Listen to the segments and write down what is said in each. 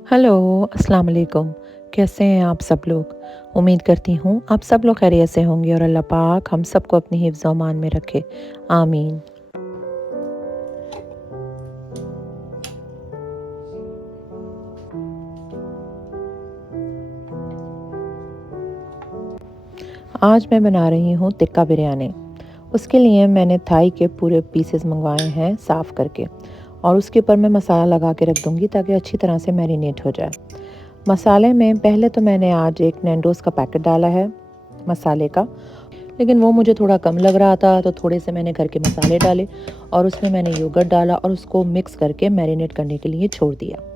Hello, अस्सलाम वालेकुम। कैसे हैं आप सब लोग? उम्मीद करती हूँ आप सब लोग खैरियत से होंगे और अल्लाह पाक हम सबको अपनी हिफ्ज़ ओ अमान में रखे। आमीन। आज मैं बना रही हूँ टिक्का बिरयानी। उसके लिए मैंने थाई के पूरे पीसेस मँगवाए हैं साफ़ करके और उसके ऊपर मैं मसाला लगा के रख दूँगी ताकि अच्छी तरह से मैरिनेट हो जाए। मसाले में पहले तो मैंने आज एक नैंडोज़ का पैकेट डाला है मसाले का, लेकिन वो मुझे थोड़ा कम लग रहा था तो थोड़े से मैंने घर के मसाले डाले और उसमें मैंने योगर्ट डाला और उसको मिक्स करके मैरिनेट करने के लिए छोड़ दिया।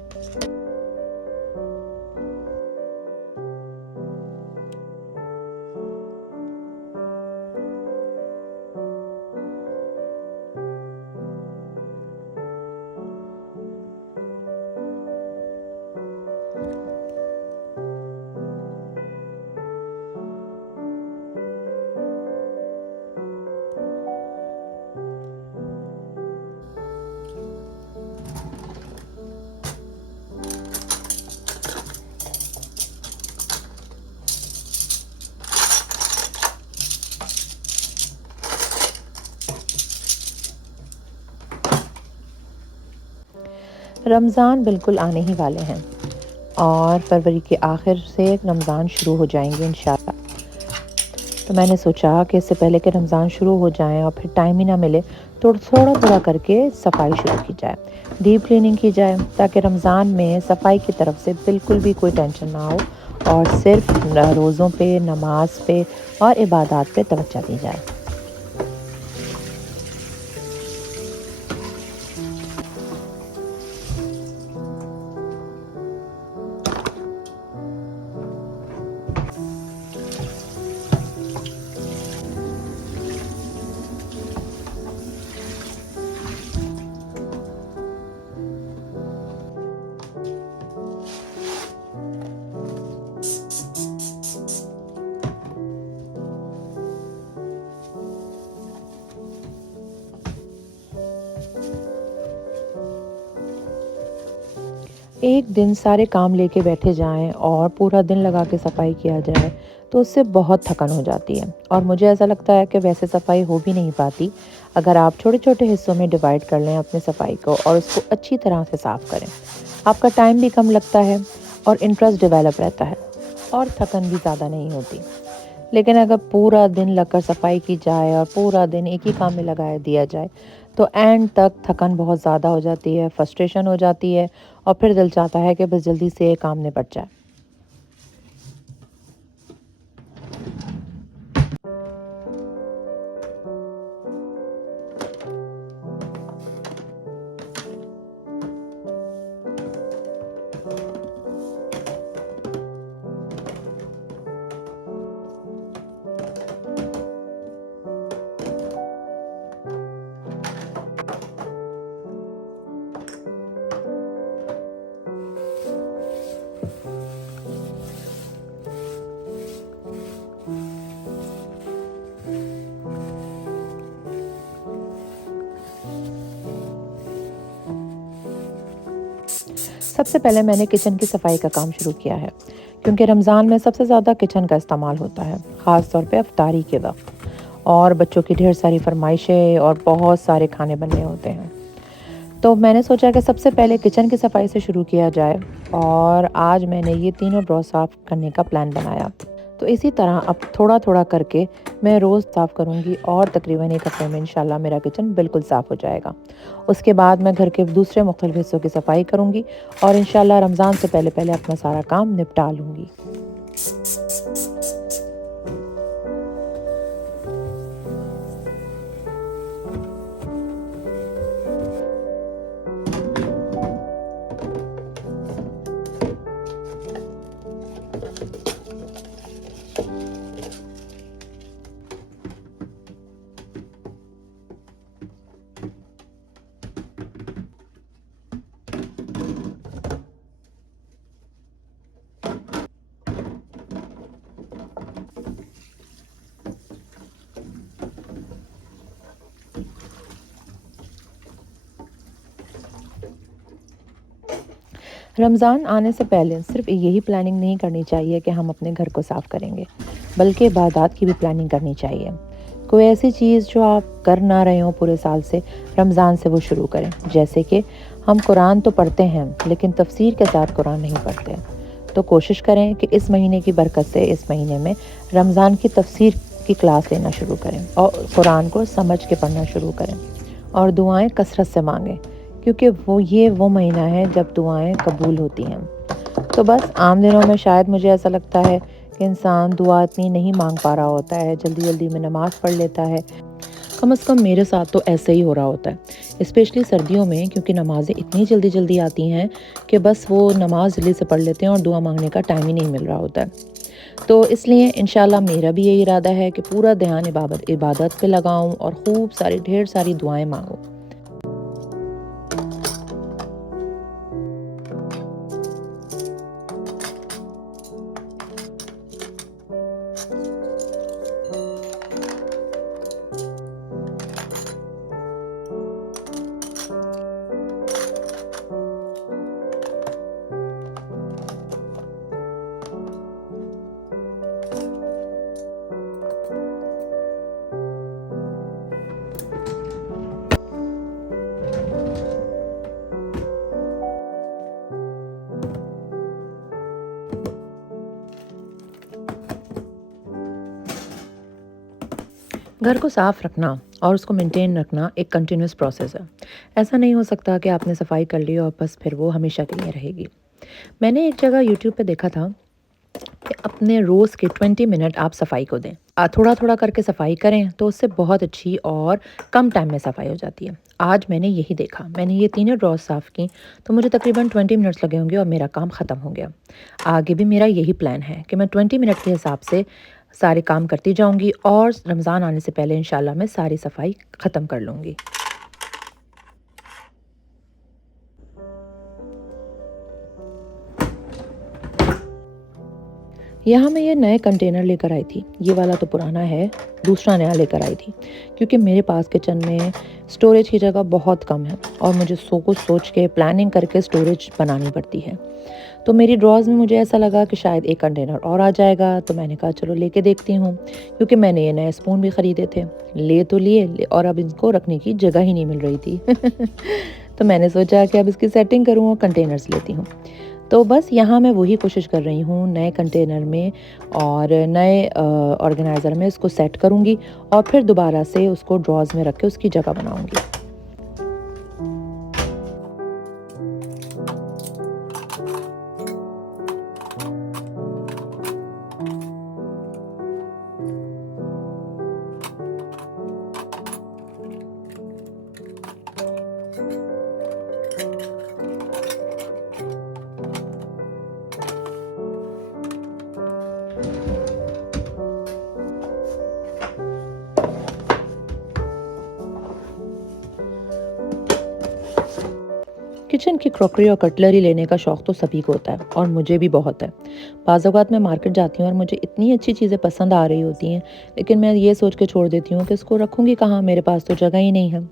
रमज़ान बिल्कुल आने ही वाले हैं और फरवरी के आखिर से रमज़ान शुरू हो जाएंगे इंशाल्लाह। तो मैंने सोचा कि इससे पहले कि रमज़ान शुरू हो जाए और फिर टाइम ही ना मिले तो थोड़ा थोड़ा करके सफाई शुरू की जाए, डीप क्लीनिंग की जाए ताकि रमज़ान में सफाई की तरफ से बिल्कुल भी कोई टेंशन ना हो और सिर्फ रोज़ों पे, नमाज पे और इबादत पे तवज्जो दी जाए। एक दिन सारे काम लेके बैठे जाएं और पूरा दिन लगा के सफाई किया जाए तो उससे बहुत थकन हो जाती है और मुझे ऐसा लगता है कि वैसे सफाई हो भी नहीं पाती अगर आप छोटे छोटे हिस्सों में डिवाइड कर लें अपनी सफाई को और उसको अच्छी तरह से साफ़ करें। आपका टाइम भी कम लगता है और इंटरेस्ट डेवलप रहता है और थकन भी ज़्यादा नहीं होती। लेकिन अगर पूरा दिन लगकर सफाई की जाए और पूरा दिन एक ही काम में लगाया दिया जाए तो एंड तक थकन बहुत ज़्यादा हो जाती है, फ्रस्ट्रेशन हो जाती है और फिर दिल चाहता है कि बस जल्दी से ये काम निपट जाए। सबसे पहले मैंने किचन की सफाई का काम शुरू किया है क्योंकि रमज़ान में सबसे ज़्यादा किचन का इस्तेमाल होता है, ख़ास तौर पे इफ्तारी के वक्त। और बच्चों की ढेर सारी फरमाइशें और बहुत सारे खाने बनने होते हैं। तो मैंने सोचा कि सबसे पहले किचन की सफाई से शुरू किया जाए और आज मैंने ये तीनों ड्रॉ साफ़ करने का प्लान बनाया। तो इसी तरह अब थोड़ा-थोड़ा करके मैं रोज़ साफ़ करूँगी और तकरीबन 1 हफ़्ते में इंशाल्लाह मेरा किचन बिल्कुल साफ़ हो जाएगा। उसके बाद मैं घर के दूसरे मुख्तलिफ़ हिस्सों की सफाई करूँगी और इंशाल्लाह रमज़ान से पहले-पहले अपना सारा काम निपटा लूँगी। रमज़ान आने से पहले सिर्फ यही प्लानिंग नहीं करनी चाहिए कि हम अपने घर को साफ़ करेंगे, बल्कि इबादत की भी प्लानिंग करनी चाहिए। कोई ऐसी चीज़ जो आप कर ना रहे हों पूरे साल से, रमज़ान से वो शुरू करें। जैसे कि हम कुरान तो पढ़ते हैं, लेकिन तफसीर के साथ कुरान नहीं पढ़ते। तो कोशिश करें कि इस महीने की बरकत से इस महीने में रमज़ान की तफसीर की क्लास लेना शुरू करें और कुरान को समझ के पढ़ना शुरू करें और दुआएं कसरत से मांगें, क्योंकि वो महीना है जब दुआएं कबूल होती हैं। तो बस आम दिनों में शायद मुझे ऐसा लगता है कि इंसान दुआ इतनी नहीं मांग पा रहा होता है, जल्दी जल्दी में नमाज़ पढ़ लेता है। कम से कम मेरे साथ तो ऐसे ही हो रहा होता है, स्पेशली सर्दियों में, क्योंकि नमाज़ें इतनी जल्दी जल्दी आती हैं कि बस वो नमाज जल्दी से पढ़ लेते हैं और दुआ मांगने का टाइम ही नहीं मिल रहा होता है। तो इसलिए इंशाल्लाह मेरा भी यही इरादा है कि पूरा ध्यान इबादत इबादत पे लगाऊं और खूब सारी ढेर सारी दुआएं मांगूं। घर को साफ रखना और उसको मेंटेन रखना एक कंटिन्यूअस प्रोसेस है। ऐसा नहीं हो सकता कि आपने सफाई कर ली और बस फिर वो हमेशा के लिए रहेगी। मैंने एक जगह यूट्यूब पे देखा था कि अपने रोज़ के 20 मिनट आप सफाई को दें। थोड़ा थोड़ा करके सफाई करें तो उससे बहुत अच्छी और कम टाइम में सफाई हो जाती है। आज मैंने यही देखा, मैंने ये तीनों ड्रॉज साफ़ की तो मुझे तकरीबन 20 मिनट्स लगे होंगे और मेरा काम ख़त्म हो गया। आगे भी मेरा यही प्लान है कि मैं 20 मिनट के हिसाब से सारे काम करती जाऊंगी और रमज़ान आने से पहले इंशाल्लाह मैं सारी सफाई ख़त्म कर लूँगी। यहाँ मैं ये नए कंटेनर लेकर आई थी। ये वाला तो पुराना है, दूसरा नया लेकर आई थी, क्योंकि मेरे पास किचन में स्टोरेज की जगह बहुत कम है और मुझे कुछ सोच के प्लानिंग करके स्टोरेज बनानी पड़ती है। तो मेरी ड्रॉज़ में मुझे ऐसा लगा कि शायद एक कंटेनर और आ जाएगा, तो मैंने कहा चलो लेके देखती हूँ, क्योंकि मैंने ये नए स्पून भी ख़रीदे थे। और अब इनको रखने की जगह ही नहीं मिल रही थी। तो मैंने सोचा कि अब इसकी सेटिंग करूँ और कंटेनर्स लेती हूँ। तो बस यहाँ मैं वही कोशिश कर रही हूँ नए कंटेनर में और नए ऑर्गेनाइज़र में इसको सेट करूँगी और फिर दोबारा से उसको ड्रॉज़ में रख के उसकी जगह बनाऊँगी। किचन की क्रॉकरी और कटलरी लेने का शौक तो सभी को होता है और मुझे भी बहुत है। बाज़ औक़ात मैं मार्केट जाती हूँ और मुझे इतनी अच्छी चीज़ें पसंद आ रही होती हैं, लेकिन मैं ये सोच के छोड़ देती हूँ कि इसको रखूँगी कहाँ, मेरे पास तो जगह ही नहीं है।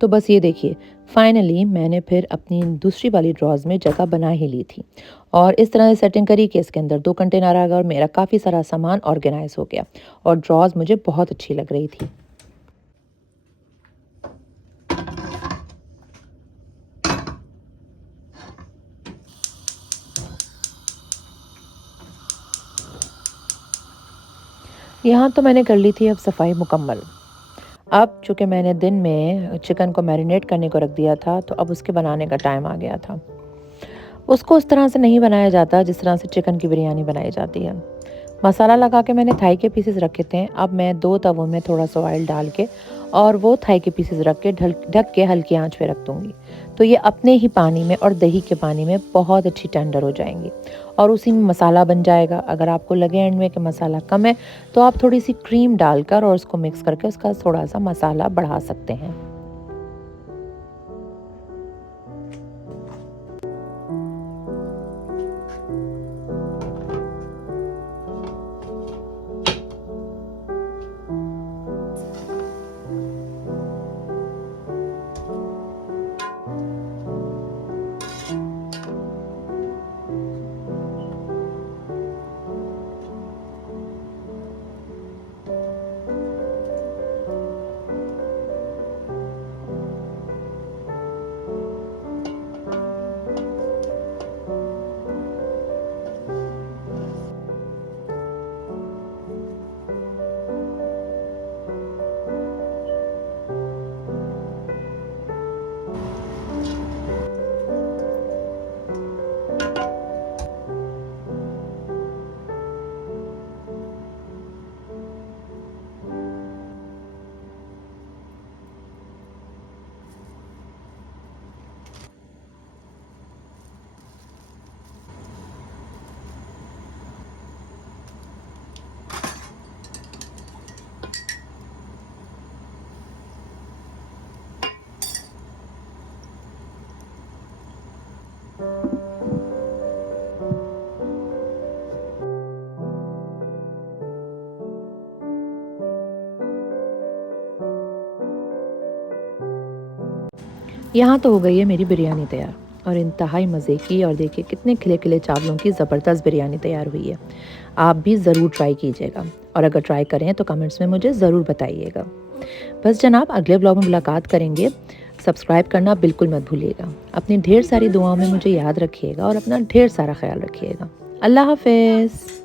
तो बस ये देखिए, फाइनली मैंने फिर अपनी दूसरी वाली ड्रॉज़ में जगह बना ही ली थी और इस तरह से सेटिंग करी कि इसके अंदर 2 कंटेनर आ गए और मेरा काफ़ी सारा सामान ऑर्गेनाइज़ हो गया और ड्रॉज़ मुझे बहुत अच्छी लग रही थी। यहाँ तो मैंने कर ली थी अब सफाई मुकम्मल। अब चूँकि मैंने दिन में चिकन को मैरिनेट करने को रख दिया था, तो अब उसके बनाने का टाइम आ गया था। उसको उस तरह से नहीं बनाया जाता जिस तरह से चिकन की बिरयानी बनाई जाती है। मसाला लगा के मैंने थाई के पीसेस रखे थे। अब मैं 2 तवों में थोड़ा-सा ऑयल डाल के और वो थाई के पीसेस रख के ढक के हल्की आँच पे रख दूँगी। तो ये अपने ही पानी में और दही के पानी में बहुत अच्छी टेंडर हो जाएँगी और उसी में मसाला बन जाएगा। अगर आपको लगे एंड में कि मसाला कम है, तो आप थोड़ी-सी क्रीम डालकर और उसको मिक्स करके उसका थोड़ा-सा मसाला बढ़ा सकते हैं। यहाँ तो हो गई है मेरी बिरयानी तैयार और इंतहाई मज़े की, और देखिए कितने खिले खिले चावलों की ज़बरदस्त बिरयानी तैयार हुई है। आप भी ज़रूर ट्राई कीजिएगा, और अगर ट्राई करें तो कमेंट्स में मुझे ज़रूर बताइएगा। बस जनाब, अगले ब्लॉग में मुलाकात करेंगे। सब्सक्राइब करना बिल्कुल मत भूलिएगा। अपनी ढेर सारी दुआओं में मुझे याद रखिएगा और अपना ढेर सारा ख्याल रखिएगा। अल्लाह हाफ़िज़।